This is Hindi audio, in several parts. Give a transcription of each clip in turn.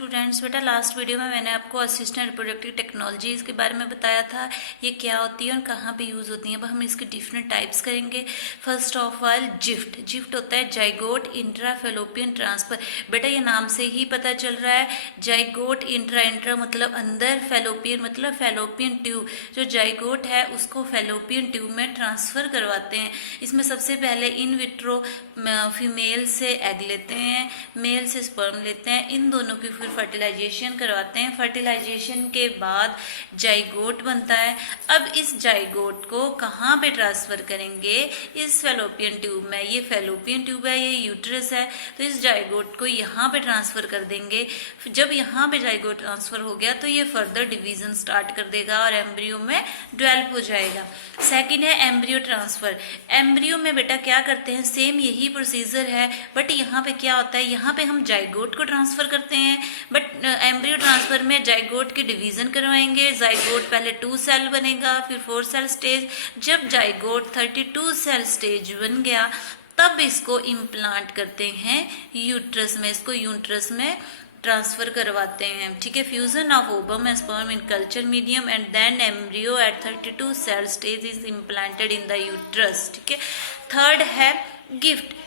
स्टूडेंट्स, बेटा लास्ट वीडियो में मैंने आपको असिस्टेंट रिप्रोडक्टिव टेक्नोलॉजीज़ के बारे में बताया था, ये क्या होती है और कहाँ पे यूज़ होती है। अब हम इसके डिफरेंट टाइप्स करेंगे। फर्स्ट ऑफ ऑल जिफ्ट होता है जाइगोट इंट्रा फेलोपियन ट्रांसफर। बेटा ये नाम से ही पता चल रहा है, जाइगोट इंट्रा मतलब अंदर, फेलोपियन मतलब फेलोपियन ट्यूब। जो जाइगोट है उसको फेलोपियन ट्यूब में ट्रांसफर करवाते हैं। इसमें सबसे पहले इन विट्रो फीमेल से एग लेते हैं, मेल से स्पर्म लेते हैं, इन दोनों की फिर फर्टिलाइजेशन करवाते हैं। फर्टिलाइजेशन के बाद जाइगोट बनता है। अब इस जाइगोट को कहाँ पे ट्रांसफर करेंगे? इस फेलोपियन ट्यूब में। ये फेलोपियन ट्यूब है, ये यूट्रस है, तो इस जाइगोट को यहाँ पे ट्रांसफर कर देंगे। जब यहाँ पे जाइगोट ट्रांसफर हो गया तो ये फर्दर डिवीजन स्टार्ट कर देगा और एम्ब्रियो में डेवलप हो जाएगा। सेकेंड है एम्ब्रियो ट्रांसफर। एम्ब्रियो में बेटा क्या करते हैं, सेम यही प्रोसीजर है, बट यहाँ पे क्या होता है, यहाँ पे हम जाइगोट को ट्रांसफर करते हैं, बट एम्ब्रियो ट्रांसफर में जाइगोट की डिवीजन करवाएंगे। जाइगोट पहले 2 सेल बनेगा, फिर 4 सेल स्टेज। जब जाइगोट 32 सेल स्टेज बन गया तब इसको इम्प्लांट करते हैं यूट्रस में। इसको यूट्रस में ट्रांसफर करवाते हैं, ठीक है। Fusion of ovum and sperm in culture medium and then embryo at 32 cell stage is implanted in the uterus, ठीक है। थर्ड है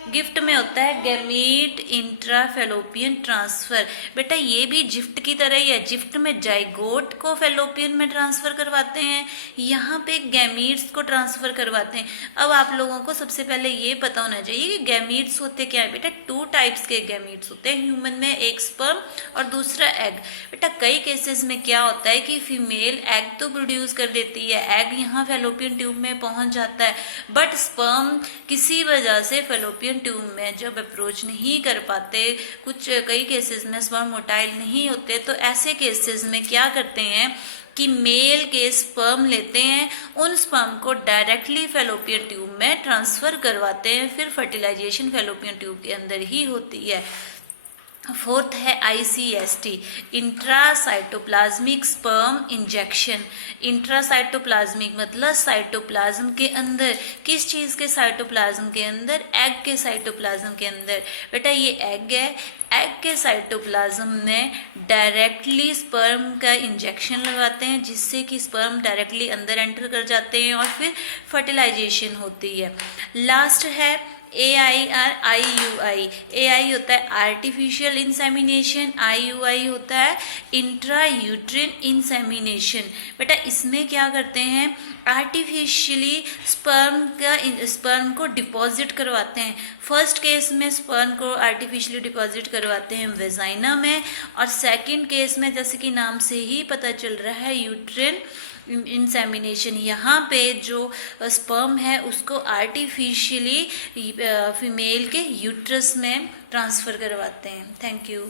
गिफ्ट में होता है गैमीट इंट्रा फेलोपियन ट्रांसफर। बेटा ये भी जिफ्ट की तरह ही है। जिफ्ट में जाइगोट को फेलोपियन में ट्रांसफर करवाते हैं, यहाँ पे गैमीट्स को ट्रांसफर करवाते हैं। अब आप लोगों को सबसे पहले ये पता होना चाहिए कि गैमीट्स होते क्या है। बेटा 2 टाइप्स के गैमीट्स होते हैं ह्यूमन में, एक स्पर्म और दूसरा एग। बेटा कई केसेस में क्या होता है कि फीमेल एग तो प्रोड्यूस कर देती है, एग यहाँ फेलोपियन ट्यूब में पहुंच जाता है, बट स्पर्म किसी वजह से फेलोपियन ट्यूब में जब अप्रोच नहीं कर पाते, कई केसेस में स्पर्म मोटाइल नहीं होते, तो ऐसे केसेस में क्या करते हैं कि मेल के स्पर्म लेते हैं, उन स्पर्म को डायरेक्टली फेलोपियन ट्यूब में ट्रांसफर करवाते हैं, फिर फर्टिलाइजेशन फेलोपियन ट्यूब के अंदर ही होती है। फोर्थ है ICST intracytoplasmic sperm injection. Intracytoplasmic मतलब साइटोप्लाज्म के अंदर। किस चीज के साइटोप्लाज्म के अंदर? एग के साइटोप्लाज्म के अंदर। बेटा ये एग है, एग के साइटोप्लाज्म में डायरेक्टली स्पर्म का इंजेक्शन लगाते हैं, जिससे कि स्पर्म डायरेक्टली अंदर एंटर कर जाते हैं और फिर फर्टिलाइजेशन होती है। लास्ट है AI और IUI। AI होता है आर्टिफिशियल इंसेमिनेशन, IUI होता है इंट्रा यूट्रिन इंसेमिनेशन। बेटा इसमें क्या करते हैं, आर्टिफिशियली स्पर्म को डिपॉजिट करवाते हैं। फर्स्ट केस में स्पर्म को आर्टिफिशियली डिपॉजिट करवाते हैं वेजाइना में, और सेकंड केस में जैसे कि नाम से ही पता चल रहा है यूट्रिन इंसेमिनेशन। यहाँ पे जो स्पर्म है उसको आर्टिफिशियली फीमेल के यूट्रस में ट्रांसफर करवाते हैं। Thank you.